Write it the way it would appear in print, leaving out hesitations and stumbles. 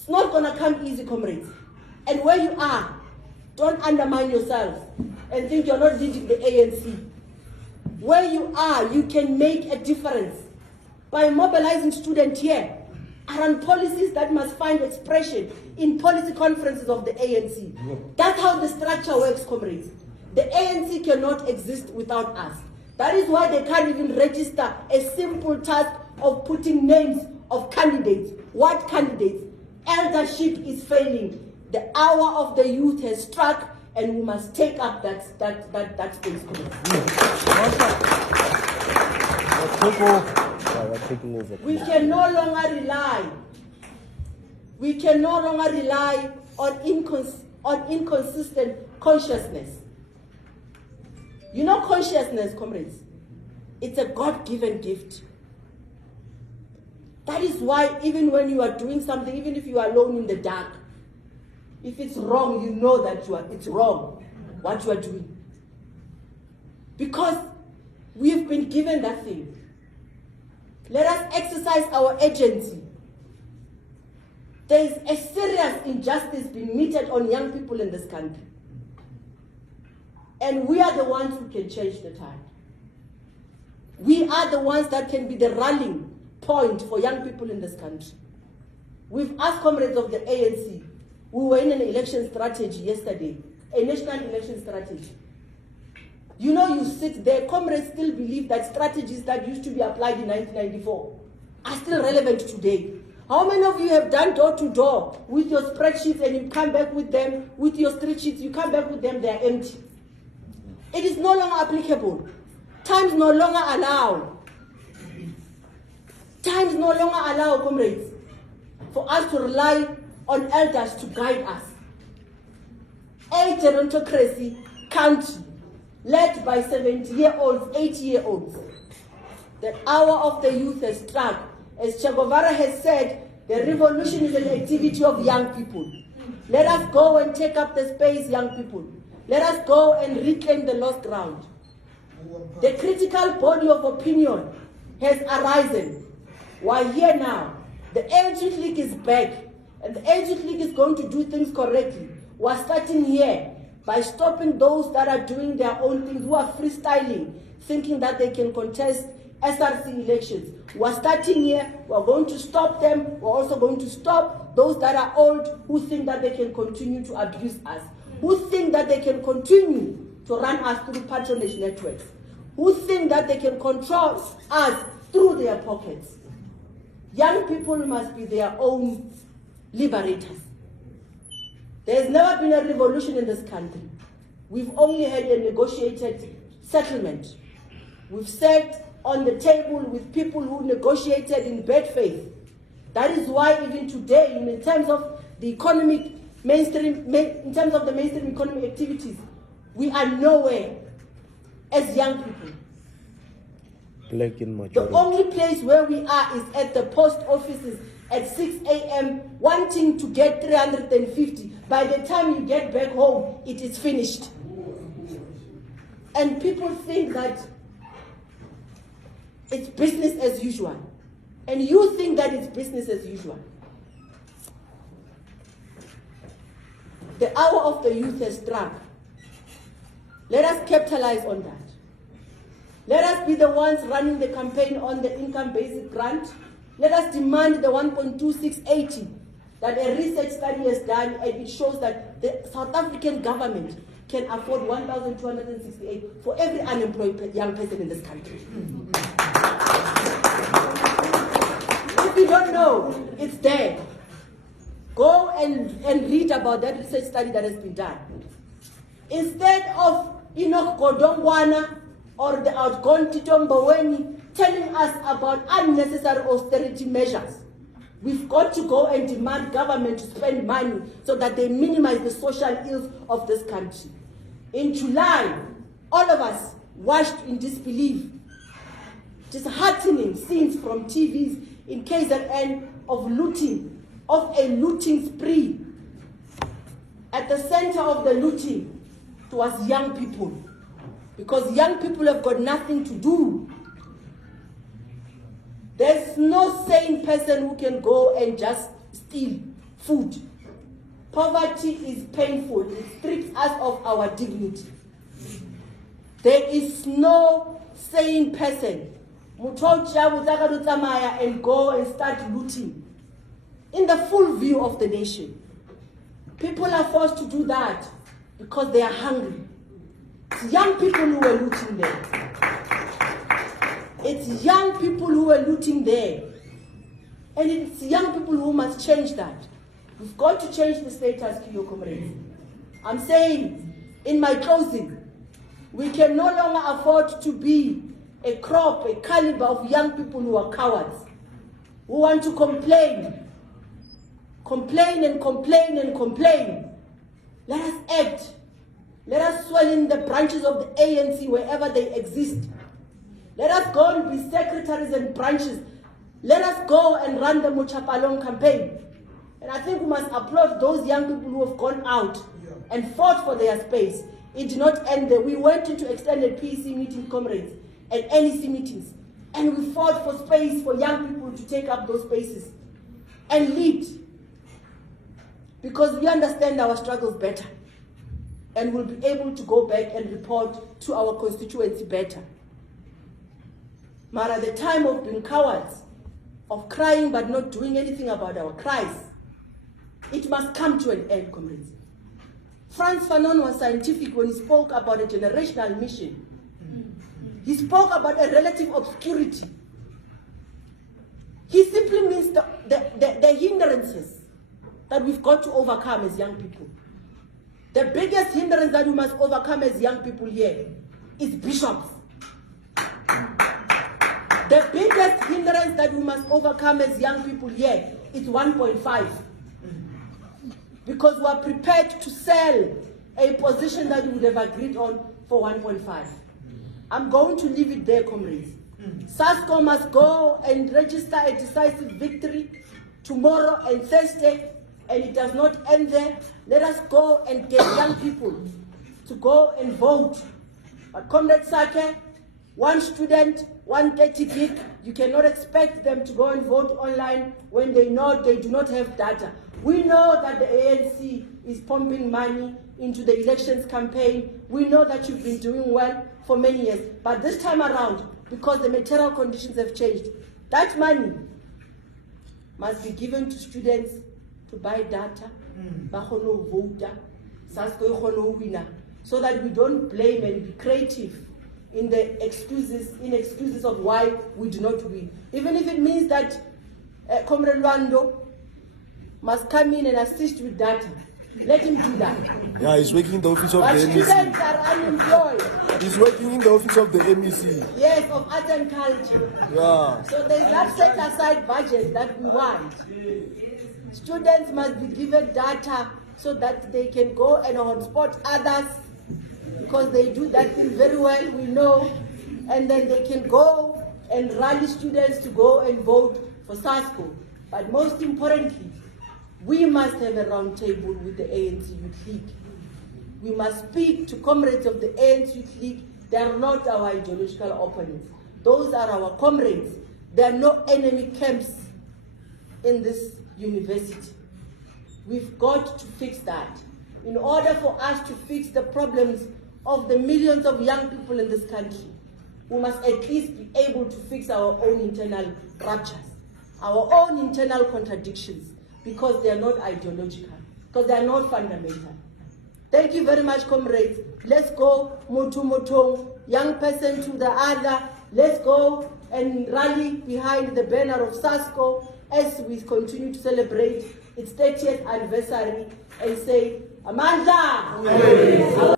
It's not going to come easy, comrades. And where you are, don't undermine yourself and think you're not leading the ANC. Where you are, you can make a difference by mobilizing students here around policies that must find expression in policy conferences of the ANC. That's how the structure works, comrades. The ANC cannot exist without us. That is why they can't even register a simple task of putting names of candidates. What candidates? Eldership is failing. The hour of the youth has struck, and we must take up that space. We can no longer rely on inconsistent consciousness. You know consciousness, comrades? It's a God-given gift. That is why even when you are doing something, even if you are alone in the dark, if it's wrong, you know that it's wrong, what you are doing. Because we've been given that thing. Let us exercise our agency. There is a serious injustice being meted on young people in this country. And we are the ones who can change the tide. We are the ones that can be the rallying point for young people in this country. We've asked comrades of the ANC. We were in an election strategy yesterday, a national election strategy. You know, you sit there, comrades still believe that strategies that used to be applied in 1994 are still relevant today. How many of you have done door-to-door with your spreadsheets and you come back with them, with your street sheets, you come back with them, they're empty? It is no longer applicable. Times no longer allow. Times no longer allow, comrades, for us to rely on elders to guide us. A gerontocracy country led by 70-year-olds, 80-year-olds. The hour of the youth has struck. As Che Guevara has said, the revolution is an activity of young people. Let us go and take up the space, young people. Let us go and reclaim the lost ground. The critical body of opinion has arisen. Why here now? The ANC Youth League is back, and the ANC Youth League is going to do things correctly. We're starting here by stopping those that are doing their own things, who are freestyling, thinking that they can contest SRC elections. We're starting here. We're going to stop them. We're also going to stop those that are old, who think that they can continue to abuse us, who think that they can continue to run us through patronage networks, who think that they can control us through their pockets. Young people must be their own liberators. There's never been a revolution in this country. We've only had a negotiated settlement. We've sat on the table with people who negotiated in bad faith. That is why even today, in terms of the economic mainstream, in terms of the mainstream economic activities, we are nowhere as young people. The only place where we are is at the post offices at 6 a.m. wanting to get 350. By the time you get back home, it is finished. And people think that it's business as usual. And you think that it's business as usual. The hour of the youth has struck. Let us capitalize on that. Let us be the ones running the campaign on the income basic grant. Let us demand the 1.2680 that a research study has done, and it shows that the South African government can afford 1,268 for every unemployed young person in this country. If you don't know, it's there. Go and read about that research study that has been done. Instead of Enoch Godongwana or the outgone Tito Mboweni telling us about unnecessary austerity measures, we've got to go and demand government to spend money so that they minimize the social ills of this country. In July, all of us watched in disbelief disheartening scenes from TVs in KZN of looting, of a looting spree. At the center of the looting was young people, because young people have got nothing to do. There's no sane person who can go and just steal food. Poverty is painful. It strips us of our dignity. There is no sane person and go and start looting in the full view of the nation. People are forced to do that because they are hungry. It's young people who are looting there. It's young people who are looting there. And it's young people who must change that. We've got to change the status quo, comrades. I'm saying, in my closing, we can no longer afford to be a crop, a caliber of young people who are cowards, who want to complain and complain and complain. Let us act. Let us swell in the branches of the ANC wherever they exist. Let us go and be secretaries and branches. Let us go and run the Mochapalong campaign. And I think we must applaud those young people who have gone out and fought for their space. It did not end there. We went into extended PEC meeting, comrades, and NEC meetings. And we fought for space for young people to take up those spaces and lead. Because we understand our struggles better. And we'll be able to go back and report to our constituency better. But at the time of being cowards, of crying but not doing anything about our cries, it must come to an end, comrades. Frantz Fanon was scientific when he spoke about a generational mission. He spoke about a relative obscurity. He simply means the hindrances that we've got to overcome as young people. The biggest hindrance that we must overcome as young people here is bishops. The biggest hindrance that we must overcome as young people here is 1.5. Because we are prepared to sell a position that we would have agreed on for 1.5. I'm going to leave it there, comrades. SASCO must go and register a decisive victory tomorrow and Thursday, and it does not end there. Let us go and get young people to go and vote. But Comrade Sake, one student, 130 gig, you cannot expect them to go and vote online when they know they do not have data. We know that the ANC is pumping money into the elections campaign. We know that you've been doing well for many years. But this time around, because the material conditions have changed, that money must be given to students to buy data, so that we don't blame and be creative in the excuses of why we do not win. Even if it means that Comrade Lwando must come in and assist with data. Let him do that. Yeah, he's working in the office of but the MEC. Students are unemployed. He's working in the office of the MEC. Yes, of art and culture. Yeah. So there's that set aside budget that we want. Students must be given data so that they can go and hotspot others, because they do that thing very well, we know, and then they can go and rally students to go and vote for SASCO. But most importantly, we must have a round table with the ANC Youth League. We must speak to comrades of the ANC Youth League. They are not our ideological opponents. Those are our comrades. There are no enemy camps in this university. We've got to fix that. In order for us to fix the problems of the millions of young people in this country, we must at least be able to fix our own internal ruptures, our own internal contradictions, because they are not ideological, because they are not fundamental. Thank you very much, comrades. Let's go, Motu Motong, young person to the other. Let's go and rally behind the banner of SASCO as we continue to celebrate its 30th anniversary and say, Amandla!